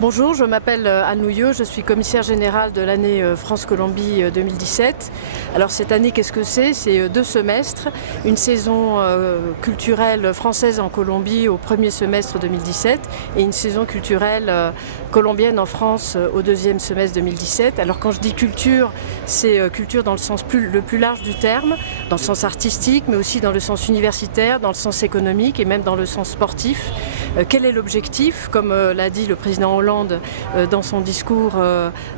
Bonjour, je m'appelle Anne Nouilleux, je suis commissaire générale de l'année France-Colombie 2017. Alors cette année, qu'est-ce que c'est? C'est 2 semestres, une saison culturelle française en Colombie au premier semestre 2017 et une saison culturelle colombienne en France au deuxième semestre 2017. Alors quand je dis culture, c'est culture dans le sens le plus large du terme, dans le sens artistique, mais aussi dans le sens universitaire, dans le sens économique et même dans le sens sportif. Quel est l'objectif? Comme l'a dit le président Hollande dans son discours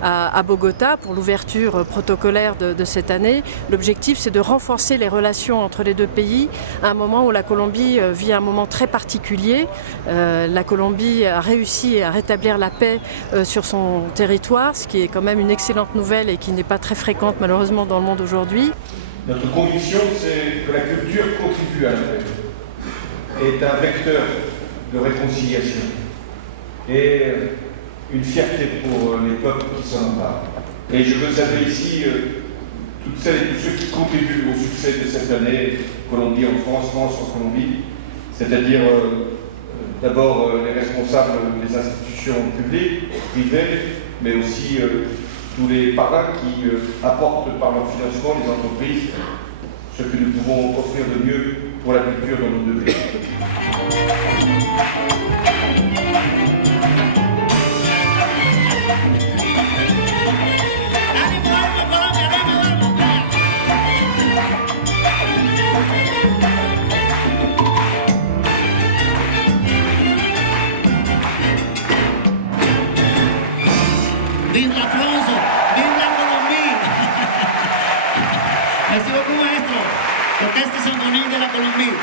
à Bogota pour l'ouverture protocolaire de cette année, l'objectif c'est de renforcer les relations entre les deux pays à un moment où la Colombie vit un moment très particulier. La Colombie a réussi à rétablir la paix sur son territoire, ce qui est quand même une excellente nouvelle et qui n'est pas très fréquente malheureusement dans le monde aujourd'hui. Notre conviction, c'est que la culture contribue à la paix, est un vecteur de réconciliation et une fierté pour les peuples qui s'en emparent. Et je veux saluer ici toutes celles et tous ceux qui contribuent au succès de cette année, Colombie en France, France en Colombie, c'est-à-dire d'abord les responsables des institutions publiques, privées, mais aussi tous les parrains qui apportent par leur financement les entreprises ce que nous pouvons offrir de mieux pour la culture dans nos deux pays. Vive la France, vive la Colombie. Merci beaucoup, maestro. Orquesta Sinfónica de la Colombie.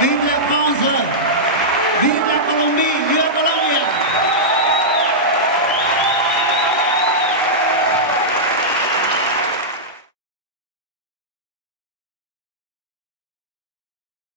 Vive la France, vive la Colombie.